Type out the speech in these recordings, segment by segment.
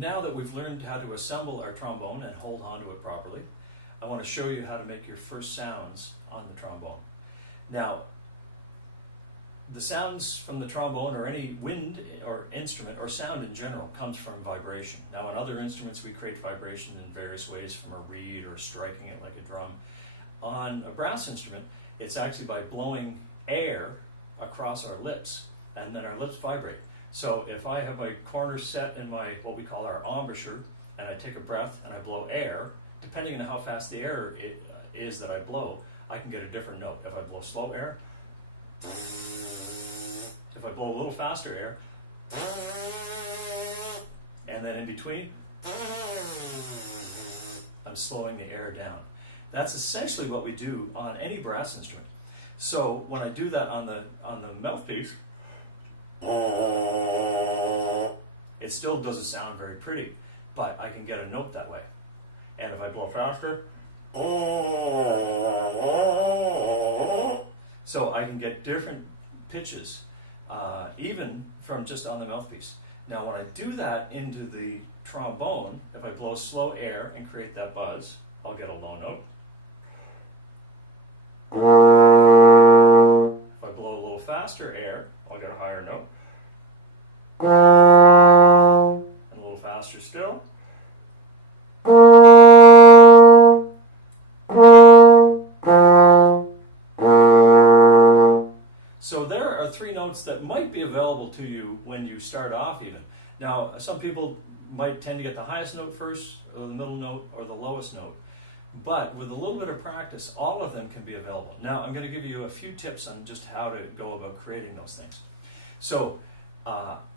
now that we've learned how to assemble our trombone and hold onto it properly, I want to show you how to make your first sounds on the trombone. Now, the sounds from the trombone, or any wind or instrument or sound in general, comes from vibration. Now, on other instruments we create vibration in various ways, from a reed or striking it like a drum. On a brass instrument, it's actually by blowing air across our lips, and then our lips vibrate. So if I have my corners set in my, what we call our embouchure, and I take a breath and I blow air, depending on how fast the air is that I blow, I can get a different note. If I blow slow air, if I blow a little faster air, and then in between, I'm slowing the air down. That's essentially what we do on any brass instrument. So when I do that on the mouthpiece, it still doesn't sound very pretty, but I can get a note that way. And if I blow faster, so I can get different pitches, even from just on the mouthpiece. Now when I do that into the trombone, if I blow slow air and create that buzz, I'll get a low note. If I blow a little faster air, I'll get a higher note. And a little faster still. So there are three notes that might be available to you when you start off even. Now, some people might tend to get the highest note first, or the middle note, or the lowest note. But with a little bit of practice, all of them can be available. Now, I'm going to give you a few tips on just how to go about creating those things. So,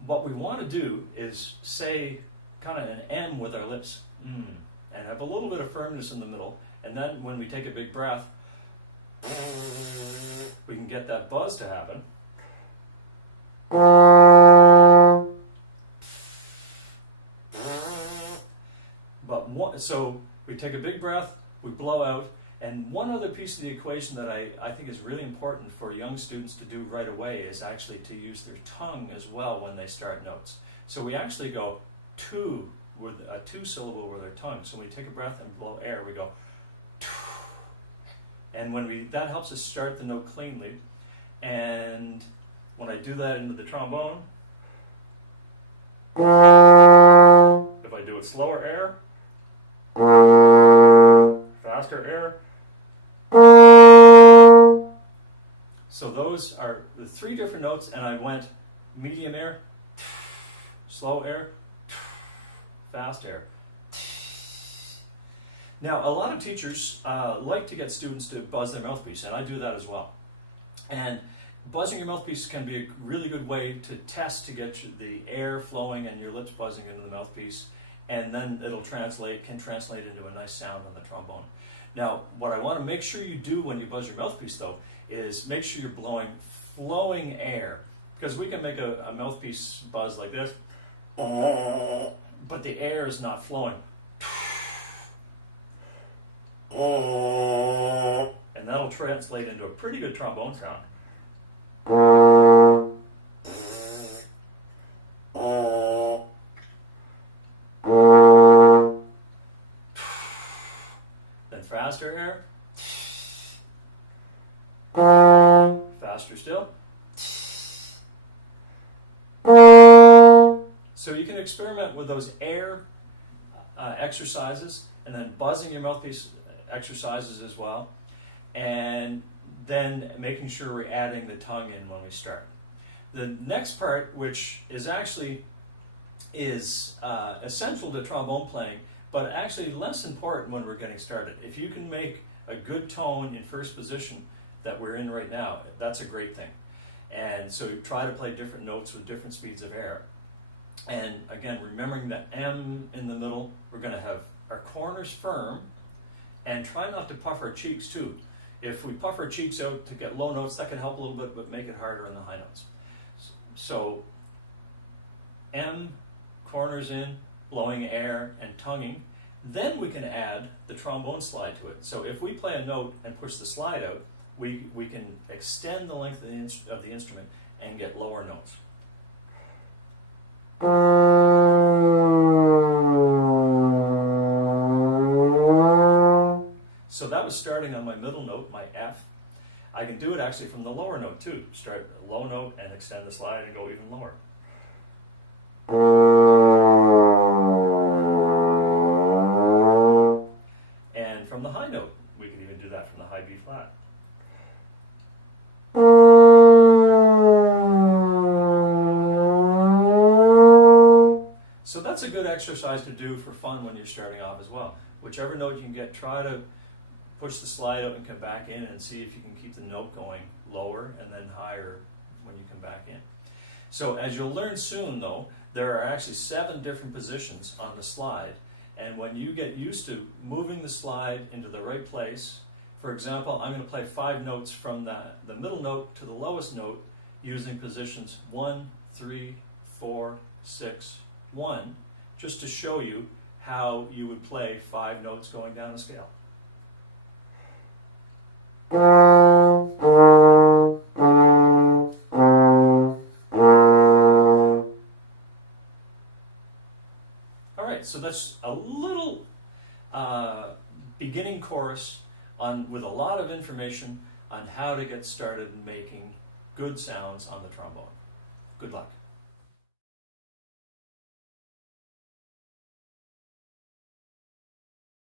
what we want to do is say kind of an M with our lips, and have a little bit of firmness in the middle. And then when we take a big breath, we can get that buzz to happen. So we take a big breath, we blow out, and one other piece of the equation that I think is really important for young students to do right away is actually to use their tongue as well when they start notes. So we actually go two with a two syllable with our tongue. So when we take a breath and blow air, we go two. And that helps us start the note cleanly. And when I do that into the trombone, if I do it slower air, faster air. So those are the three different notes, and I went medium air, slow air, fast air. Now, a lot of teachers like to get students to buzz their mouthpiece, and I do that as well. And buzzing your mouthpiece can be a really good way to test to get the air flowing and your lips buzzing into the mouthpiece, and then it'll can translate into a nice sound on the trombone. Now, what I want to make sure you do when you buzz your mouthpiece, though, is make sure you're blowing flowing air, because we can make a mouthpiece buzz like this, but the air is not flowing. And that'll translate into a pretty good trombone sound. Then faster air. Faster still. So you can experiment with those air exercises, and then buzzing your mouthpiece exercises as well, and then making sure we're adding the tongue in when we start. The next part, which is actually essential to trombone playing, but actually less important when we're getting started. If you can make a good tone in first position that we're in right now, that's a great thing. And so you try to play different notes with different speeds of air. And again, remembering the M in the middle, we're going to have our corners firm, and try not to puff our cheeks too. If we puff our cheeks out to get low notes, that can help a little bit, but make it harder in the high notes. So M, corners in, blowing air, and tonguing. Then we can add the trombone slide to it. So if we play a note and push the slide out, we can extend the length of the instrument and get lower notes. that was starting on my middle note, my F. I can do it actually from the lower note too. Start a low note and extend the slide and go even lower. And from the high note, we can even do that from the high B flat. So that's a good exercise to do for fun when you're starting off as well. Whichever note you can get, try to push the slide out and come back in and see if you can keep the note going lower and then higher when you come back in. So as you'll learn soon though, there are actually 7 different positions on the slide, and when you get used to moving the slide into the right place, for example, I'm going to play 5 notes from the middle note to the lowest note using positions 1, 3, 4, 6, 1, just to show you how you would play 5 notes going down a scale. All right, so that's a little beginning chorus with a lot of information on how to get started making good sounds on the trombone. Good luck.